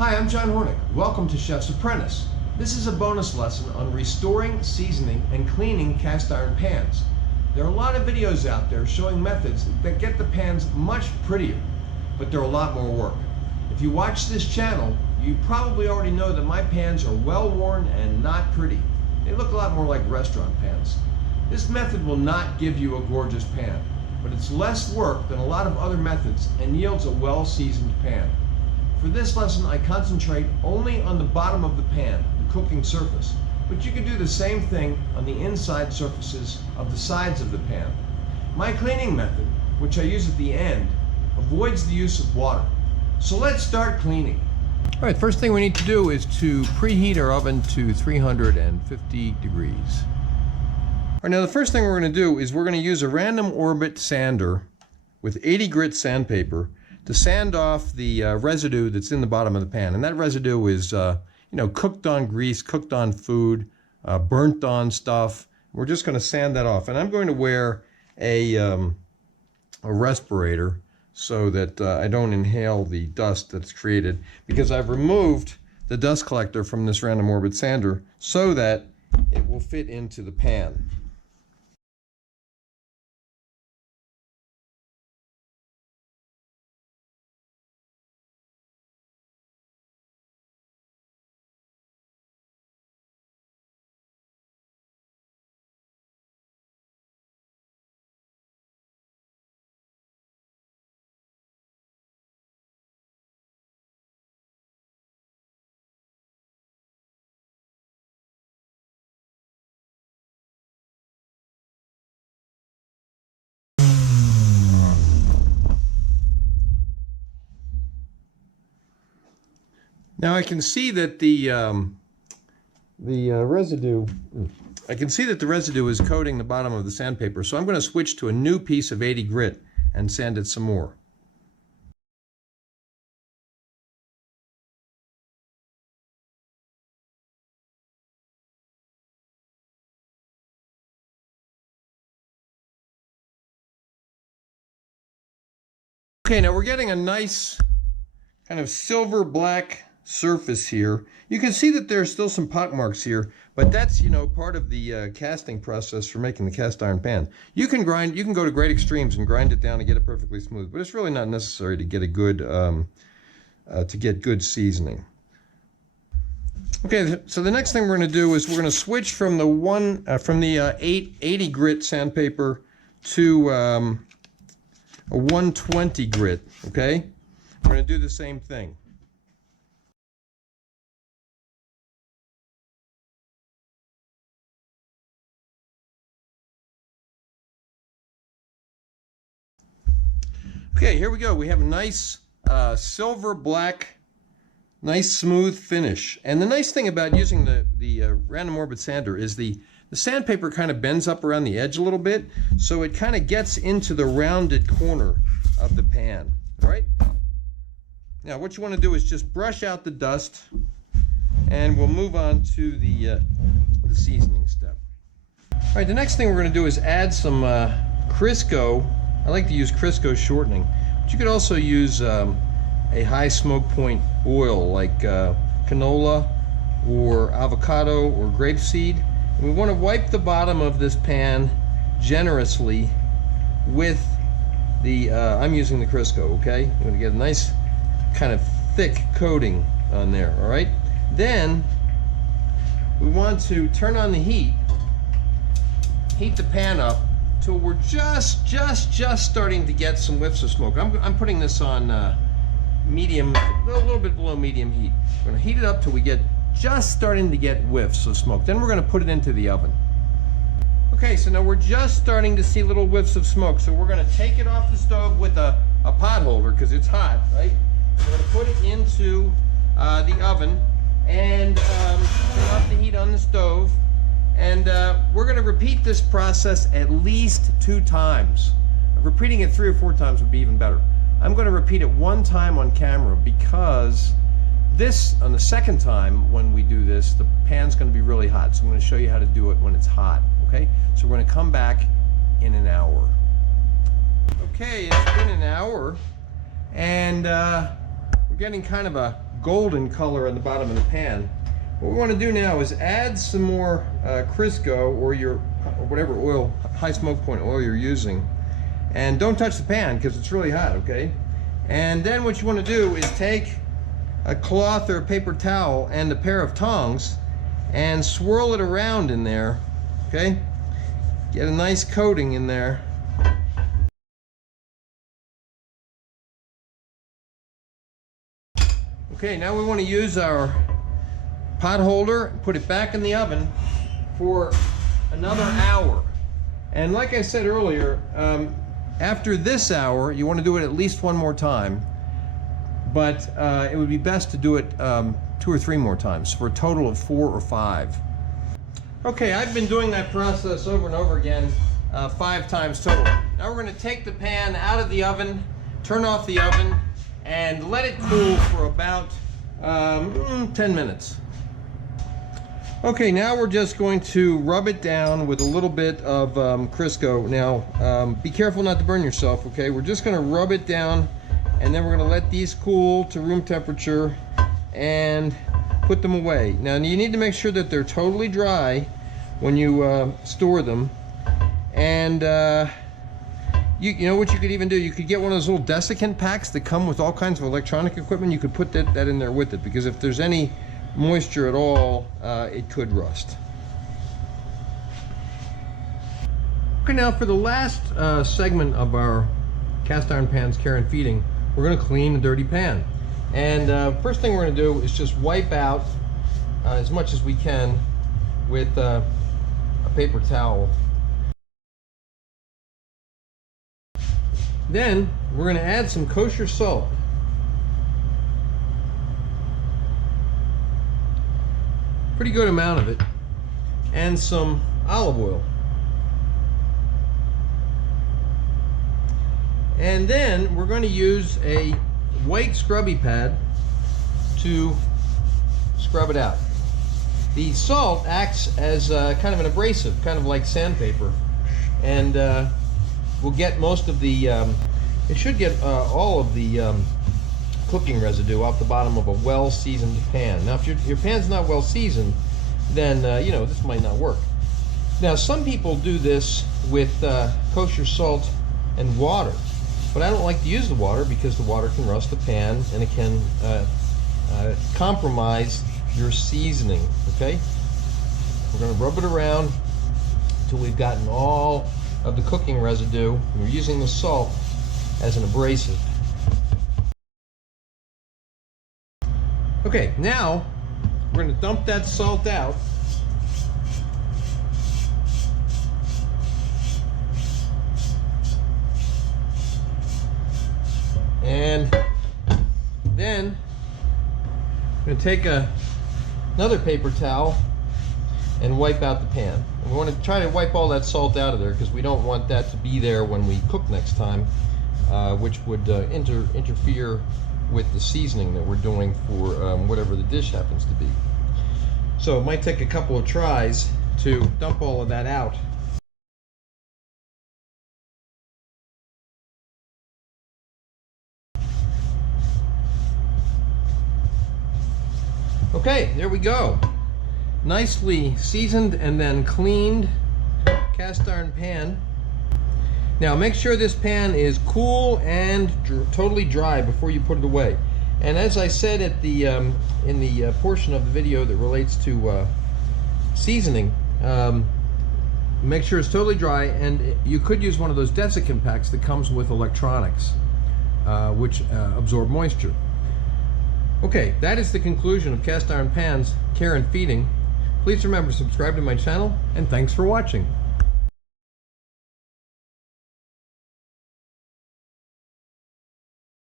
Hi, I'm John Hornick. Welcome to Chef's Apprentice. This is a bonus lesson on restoring, seasoning, and cleaning cast iron pans. There are a lot of videos out there showing methods that get the pans much prettier, but they're a lot more work. If you watch this channel, you probably already know that my pans are well worn and not pretty. They look a lot more like restaurant pans. This method will not give you a gorgeous pan, but it's less work than a lot of other methods and yields a well-seasoned pan. For this lesson, I concentrate only on the bottom of the pan, the cooking surface, but you can do the same thing on the inside surfaces of the sides of the pan. My cleaning method, which I use at the end, avoids the use of water. So let's start cleaning. All right, first thing we need to do is to preheat our oven to 350 degrees. All right, now the first thing we're going to do is we're going to use a random orbit sander with 80 grit sandpaper to sand off the residue that's in the bottom of the pan. And that residue is, cooked on grease, cooked on food, burnt on stuff. We're just going to sand that off. And I'm going to wear a respirator so that I don't inhale the dust that's created, because I've removed the dust collector from this random orbit sander so that it will fit into the pan. Now I can see that the residue is coating the bottom of the sandpaper, so I'm going to switch to a new piece of 80 grit and sand it some more. Okay, now we're getting a nice kind of silver black surface here. You can see that there's still some pock marks here, but that's, part of the casting process for making the cast iron pan. You can go to great extremes and grind it down and get it perfectly smooth, but it's really not necessary to get a good good seasoning. Okay, so the next thing we're going to do is we're going to switch from the 80 grit sandpaper to a 120 grit. Okay, we're going to do the same thing. Okay, here we go. We have a nice silver black, nice smooth finish. And the nice thing about using the random orbit sander is the sandpaper kind of bends up around the edge a little bit, so it kind of gets into the rounded corner of the pan. All right? Now what you want to do is just brush out the dust, and we'll move on to the seasoning step. All right, the next thing we're going to do is add some Crisco. I like to use Crisco shortening, but you could also use a high smoke point oil like canola or avocado or grapeseed. And we want to wipe the bottom of this pan generously with the, I'm using the Crisco, okay? I'm going to get a nice kind of thick coating on there, all right? Then we want to turn on the heat the pan up till we're just starting to get some whiffs of smoke. I'm putting this on medium, a little bit below medium heat. We're going to heat it up till we get just starting to get whiffs of smoke. Then we're going to put it into the oven. Okay, so now we're just starting to see little whiffs of smoke. So we're going to take it off the stove with a pot holder because it's hot, right? We're going to put it into the oven and turn off the heat on the stove. And we're going to repeat this process at least 2 times. Repeating it 3 or 4 times would be even better. I'm going to repeat it 1 time on camera because on the second time when we do this, the pan's going to be really hot. So I'm going to show you how to do it when it's hot. Okay? So we're going to come back in an hour. Okay, it's been an hour, and we're getting kind of a golden color on the bottom of the pan. What we want to do now is add some more Crisco or whatever oil, high smoke point oil you're using. And don't touch the pan because it's really hot, okay? And then what you want to do is take a cloth or a paper towel and a pair of tongs and swirl it around in there, okay? Get a nice coating in there. Okay, now we want to use our pot holder and put it back in the oven for another hour. And like I said earlier, after this hour, you want to do it at least one more time, but it would be best to do it 2 or 3 more times for a total of 4 or 5. Okay, I've been doing that process over and over again 5 times total. Now we're going to take the pan out of the oven, turn off the oven, and let it cool for about 10 minutes. Okay, now we're just going to rub it down with a little bit of Crisco. Now, be careful not to burn yourself, okay? We're just going to rub it down, and then we're going to let these cool to room temperature and put them away. Now, you need to make sure that they're totally dry when you store them. And you know what you could even do? You could get one of those little desiccant packs that come with all kinds of electronic equipment. You could put that in there with it, because if there's any moisture at all, it could rust. Okay, now for the last segment of our cast iron pans care and feeding, we're going to clean a dirty pan. And first thing we're going to do is just wipe out as much as we can with a paper towel. Then we're going to add some kosher salt. Pretty good amount of it, and some olive oil. And then we're going to use a white scrubby pad to scrub it out. The salt acts as kind of an abrasive, kind of like sandpaper, and we'll get most of the, it should get all of the cooking residue off the bottom of a well-seasoned pan. Now, if your pan's not well-seasoned, then you know, this might not work. Now, some people do this with kosher salt and water, but I don't like to use the water because the water can rust the pan and it can compromise your seasoning, okay? We're going to rub it around until we've gotten all of the cooking residue. We're using the salt as an abrasive. Okay, now we're going to dump that salt out. And then I'm going to take another paper towel and wipe out the pan. And we want to try to wipe all that salt out of there because we don't want that to be there when we cook next time, which would interfere with the seasoning that we're doing for whatever the dish happens to be. So it might take a couple of tries to dump all of that out. Okay, there we go. Nicely seasoned and then cleaned cast iron pan. Now make sure this pan is cool and totally dry before you put it away. And as I said at the in the portion of the video that relates to seasoning, make sure it's totally dry, and you could use one of those desiccant packs that comes with electronics, which absorb moisture. Okay, that is the conclusion of cast iron pans care and feeding. Please remember to subscribe to my channel, and thanks for watching.